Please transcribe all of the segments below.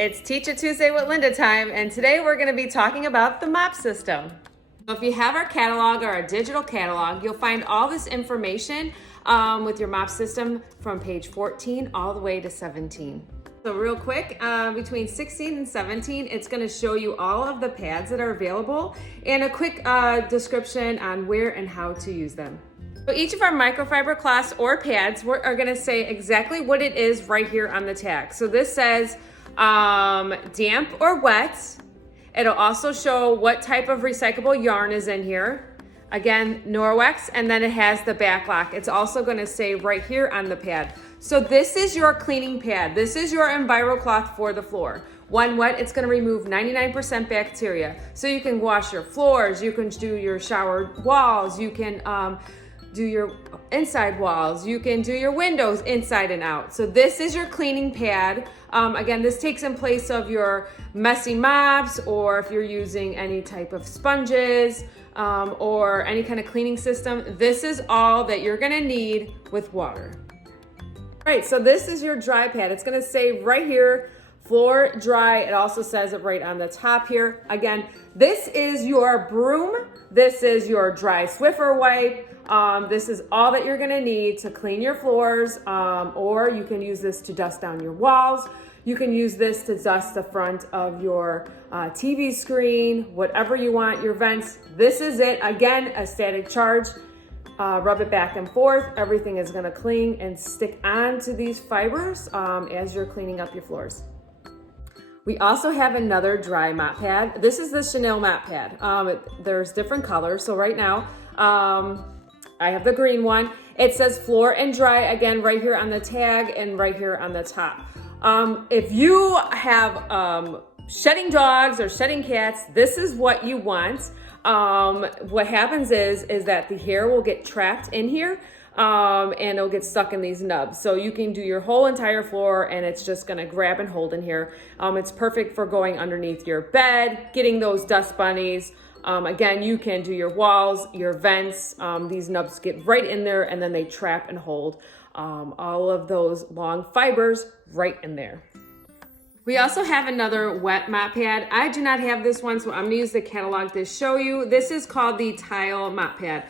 It's Teach It Tuesday with Linda time, and today we're going to be talking about the mop system. So if you have our catalog or our digital catalog, you'll find all this information with your mop system from page 14 all the way to 17. So real quick, between 16 and 17, it's going to show you all of the pads that are available and a quick description on where and how to use them. So each of our microfiber cloths or pads are going to say exactly what it is right here on the tag. So this says damp or wet. It'll also show what type of recyclable yarn is in here. Again, Norwex, and then it has the back lock. It's also going to say right here on the pad. So this is your cleaning pad. This is your EnviroCloth for the floor. When wet, it's going to remove 99% bacteria. So you can wash your floors, you can do your shower walls, you can do your inside walls, you can do your windows inside and out. So this is your cleaning pad. Again, this takes in place of your messy mops, or if you're using any type of sponges or any kind of cleaning system, this is all that you're gonna need with water. All right, so this is your dry pad. It's gonna say right here, floor dry. It also says it right on the top here. Again, this is your broom. This is your dry Swiffer wipe. This is all that you're gonna need to clean your floors, or you can use this to dust down your walls. You can use this to dust the front of your TV screen, whatever you want, your vents. This is it. Again, a static charge. Rub it back and forth. Everything is gonna cling and stick onto these fibers as you're cleaning up your floors. We also have another dry mop pad. This is the Chanel mop pad. There's different colors. So right now, I have the green one. It says floor and dry, again, right here on the tag and right here on the top. If you have shedding dogs or shedding cats, this is what you want. What happens is that the hair will get trapped in here and it'll get stuck in these nubs. So you can do your whole entire floor and it's just gonna grab and hold in here. It's perfect for going underneath your bed, getting those dust bunnies. Again, you can do your walls, your vents. These nubs get right in there and then they trap and hold all of those long fibers right in there. We also have another wet mop pad. I do not have this one, so I'm gonna use the catalog to show you. This is called the tile mop pad.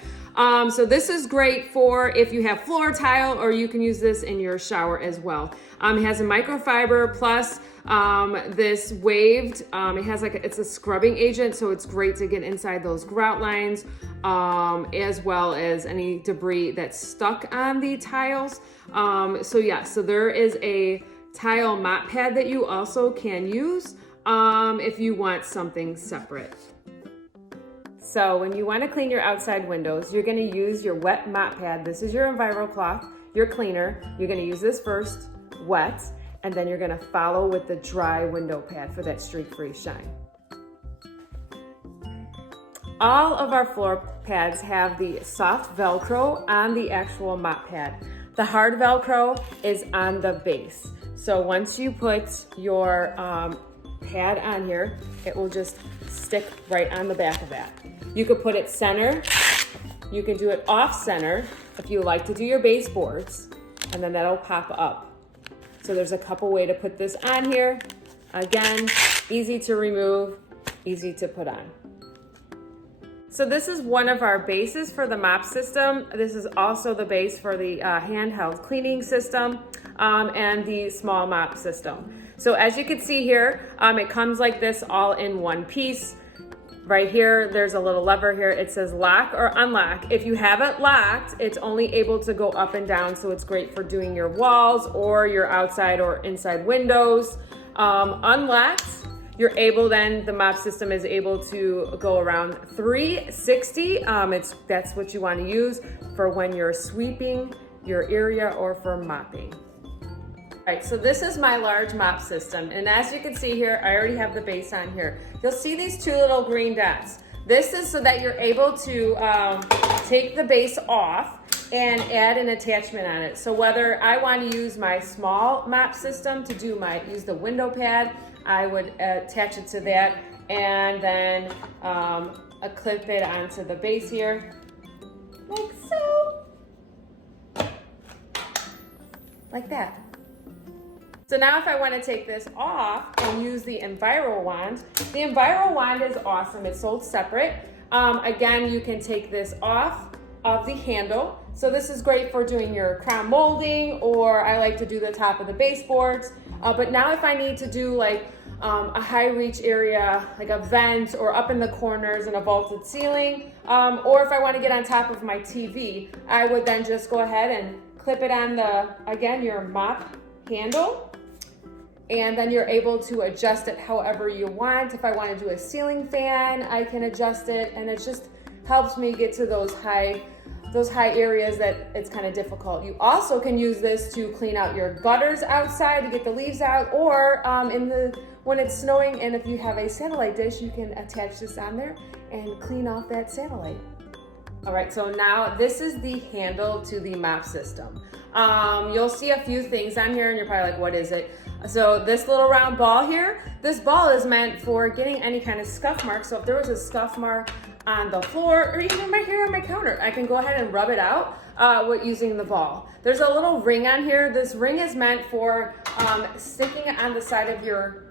So this is great for if you have floor tile, or you can use this in your shower as well. It has a microfiber plus this waved, it has it's a scrubbing agent, so it's great to get inside those grout lines, as well as any debris that's stuck on the tiles. So there is a tile mop pad that you also can use if you want something separate. So when you want to clean your outside windows, you're going to use your wet mop pad. This is your EnviroCloth, your cleaner. You're going to use this first, wet, and then you're going to follow with the dry window pad for that streak-free shine. All of our floor pads have the soft Velcro on the actual mop pad. The hard Velcro is on the base. So once you put your pad on here, it will just stick right on the back of that. You could put it center. You can do it off center if you like to do your baseboards, and then that'll pop up. So there's a couple ways to put this on here. Again, easy to remove, easy to put on. So this is one of our bases for the mop system. This is also the base for the handheld cleaning system and the small mop system. So as you can see here, it comes like this all in one piece. Right here, there's a little lever here. It says lock or unlock. If you have it locked, it's only able to go up and down, so it's great for doing your walls or your outside or inside windows. Unlocked, you're able then, the mop system is able to go around 360. That's what you want to use for when you're sweeping your area or for mopping. All right, so this is my large mop system, and as you can see here, I already have the base on here. You'll see these two little green dots. This is so that you're able to take the base off and add an attachment on it. So whether I want to use my small mop system to use the window pad, I would attach it to that and then clip it onto the base here, like so, like that. So now if I want to take this off and use the Enviro wand, the Enviro wand is awesome. It's sold separate. Again, you can take this off of the handle. So this is great for doing your crown molding, or I like to do the top of the baseboards. But now if I need to do like a high reach area, like a vent, or up in the corners in a vaulted ceiling, or if I want to get on top of my TV, I would then just go ahead and clip it on again, your mop handle. And then you're able to adjust it however you want. If I want to do a ceiling fan, I can adjust it, and it just helps me get to those high areas that it's kind of difficult. You also can use this to clean out your gutters outside to get the leaves out, or when it's snowing, and if you have a satellite dish, you can attach this on there and clean off that satellite. All right, so now this is the handle to the mop system. You'll see a few things on here and you're probably like, what is it? So this little round ball here, this ball is meant for getting any kind of scuff mark. So if there was a scuff mark on the floor, or even right here on my counter, I can go ahead and rub it out with using the ball. There's a little ring on here. This ring is meant for sticking it on the side of your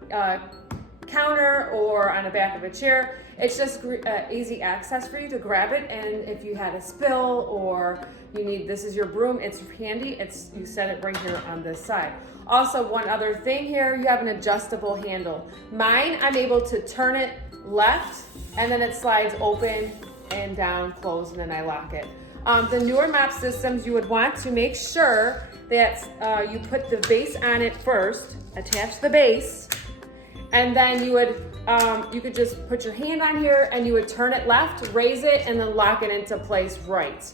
counter or on the back of a chair. It's just easy access for you to grab it, and if you had a spill or this is your broom, it's handy. You set it right here on this side. Also, one other thing here, you have an adjustable handle. Mine, I'm able to turn it left, and then it slides open and down, close, and then I lock it. The newer mop systems, you would want to make sure that you put the base on it first, attach the base, and then you could just put your hand on here and you would turn it left, raise it, and then lock it into place right.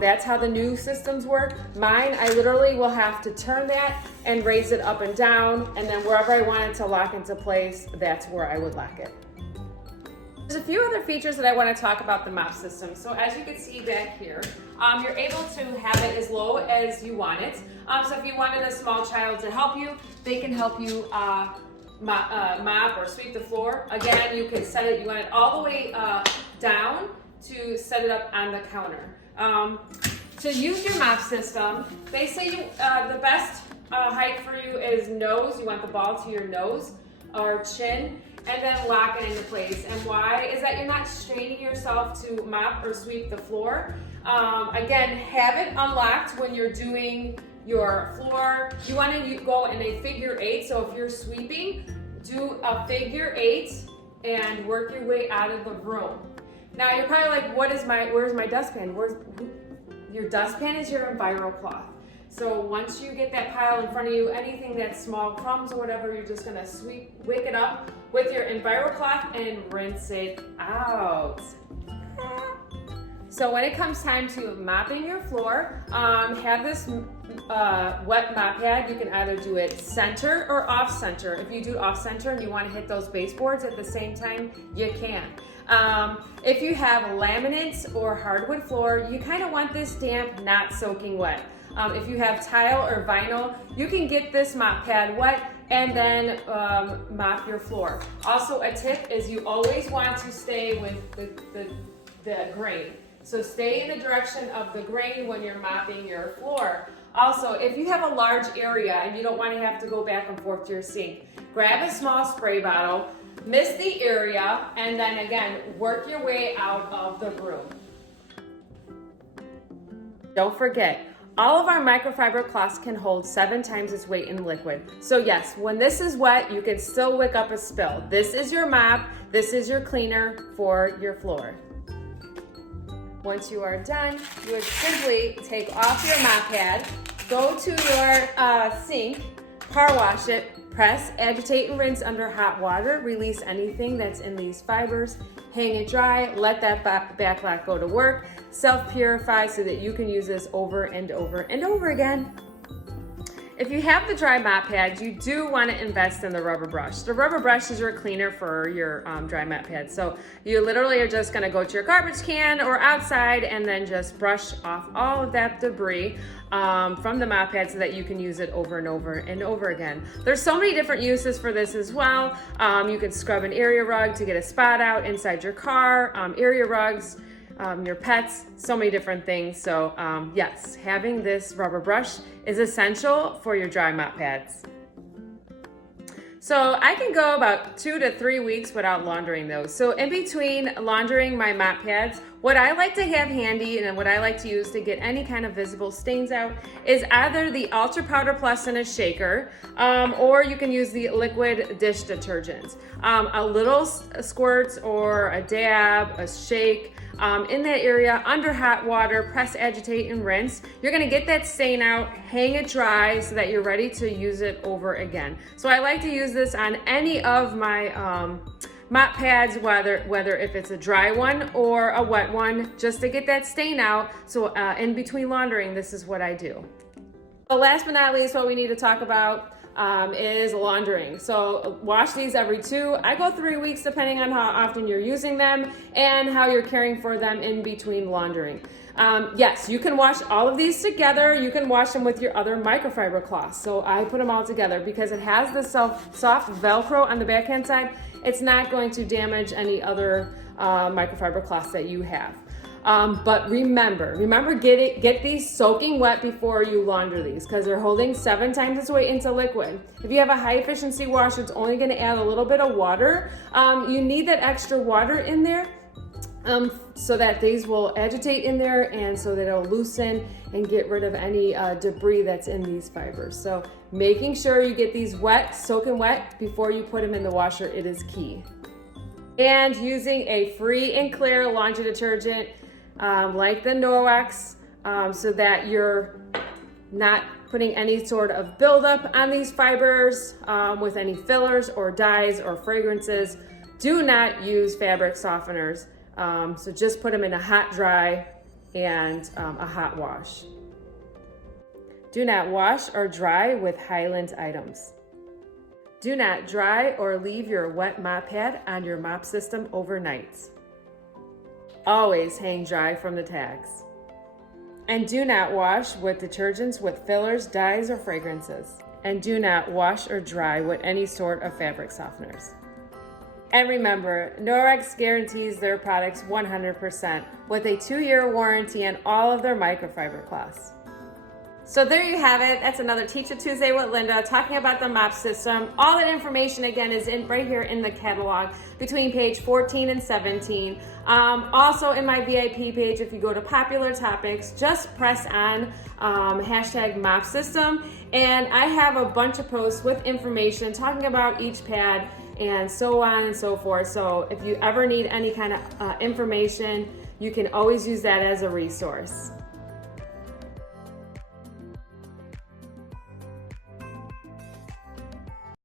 That's how the new systems work. Mine, I literally will have to turn that and raise it up and down, and then wherever I want it to lock into place, that's where I would lock it. There's a few other features that I want to talk about the mop system. So as you can see back here, you're able to have it as low as you want it. So if you wanted a small child to help you, they can help you mop or sweep the floor. Again, you can set it, you want it all the way down to set it up on the counter. To use your mop system, they say the best height for you is nose. You want the ball to your nose or chin, and then lock it into place. And why is that? You're not straining yourself to mop or sweep the floor. Again, have it unlocked when you're doing your floor. You want to go in a figure 8. So if you're sweeping, do a figure 8 and work your way out of the room. Now you're probably like, where's my dustpan? Your dustpan is your Enviro cloth. So once you get that pile in front of you, anything that's small crumbs or whatever, you're just gonna wick it up with your Enviro cloth and rinse it out. So when it comes time to mopping your floor, have this wet mop pad. You can either do it center or off center. If you do off center and you want to hit those baseboards at the same time, you can. If you have laminate or hardwood floor, you kind of want this damp, not soaking wet. If you have tile or vinyl, you can get this mop pad wet and then mop your floor. Also, a tip is you always want to stay with the grain. So stay in the direction of the grain when you're mopping your floor. Also, if you have a large area and you don't want to have to go back and forth to your sink, grab a small spray bottle, mist the area, and then again, work your way out of the room. Don't forget, all of our microfiber cloths can hold 7 times its weight in liquid. So yes, when this is wet, you can still wick up a spill. This is your mop, this is your cleaner for your floor. Once you are done, you would simply take off your mop pad, go to your sink, power wash it, press, agitate, and rinse under hot water, release anything that's in these fibers, hang it dry, let that backlash go to work, self-purify so that you can use this over and over and over again. If you have the dry mop pads, you do want to invest in the rubber brush. The rubber brush is your cleaner for your dry mop pads. So you literally are just going to go to your garbage can or outside and then just brush off all of that debris from the mop pad so that you can use it over and over and over again. There's so many different uses for this as well. You can scrub an area rug to get a spot out inside your car, area rugs, your pets, so many different things. So yes, having this rubber brush is essential for your dry mop pads. So I can go about 2 to 3 weeks without laundering those. So in between laundering my mop pads, what I like to have handy and what I like to use to get any kind of visible stains out is either the Ultra Powder Plus in a shaker, or you can use the liquid dish detergent. A little squirts or a dab, a shake, in that area under hot water, press, agitate, and rinse. You're gonna get that stain out, hang it dry so that you're ready to use it over again. So I like to use this on any of my mop pads, whether if it's a dry one or a wet one, just to get that stain out. So in between laundering, this is what I do. So last but not least, what we need to talk about is laundering. So wash these every 2. I go 3 weeks depending on how often you're using them and how you're caring for them in between laundering. Yes, you can wash all of these together. You can wash them with your other microfiber cloths. So I put them all together because it has the soft Velcro on the backhand side. It's not going to damage any other microfiber cloths that you have. But remember, get these soaking wet before you launder these because they're holding 7 times its weight into liquid. If you have a high efficiency washer, it's only gonna add a little bit of water. You need that extra water in there so that these will agitate in there and so that it'll loosen and get rid of any debris that's in these fibers. So making sure you get these wet, soaking wet before you put them in the washer, it is key. And using a free and clear laundry detergent like the Norwex, so that you're not putting any sort of buildup on these fibers with any fillers or dyes or fragrances. Do not use fabric softeners. So just put them in a hot dry and a hot wash. Do not wash or dry with Highland items. Do not dry or leave your wet mop pad on your mop system overnight. Always hang dry from the tags. And do not wash with detergents with fillers, dyes, or fragrances. And do not wash or dry with any sort of fabric softeners. And remember, Norwex guarantees their products 100% with a 2-year warranty on all of their microfiber cloths. So there you have it. That's another Teach It Tuesday with Linda talking about the mop system. All that information again is right here in the catalog between page 14 and 17. Also in my VIP page, if you go to popular topics, just press on hashtag mop system. And I have a bunch of posts with information talking about each pad and so on and so forth. So if you ever need any kind of information, you can always use that as a resource.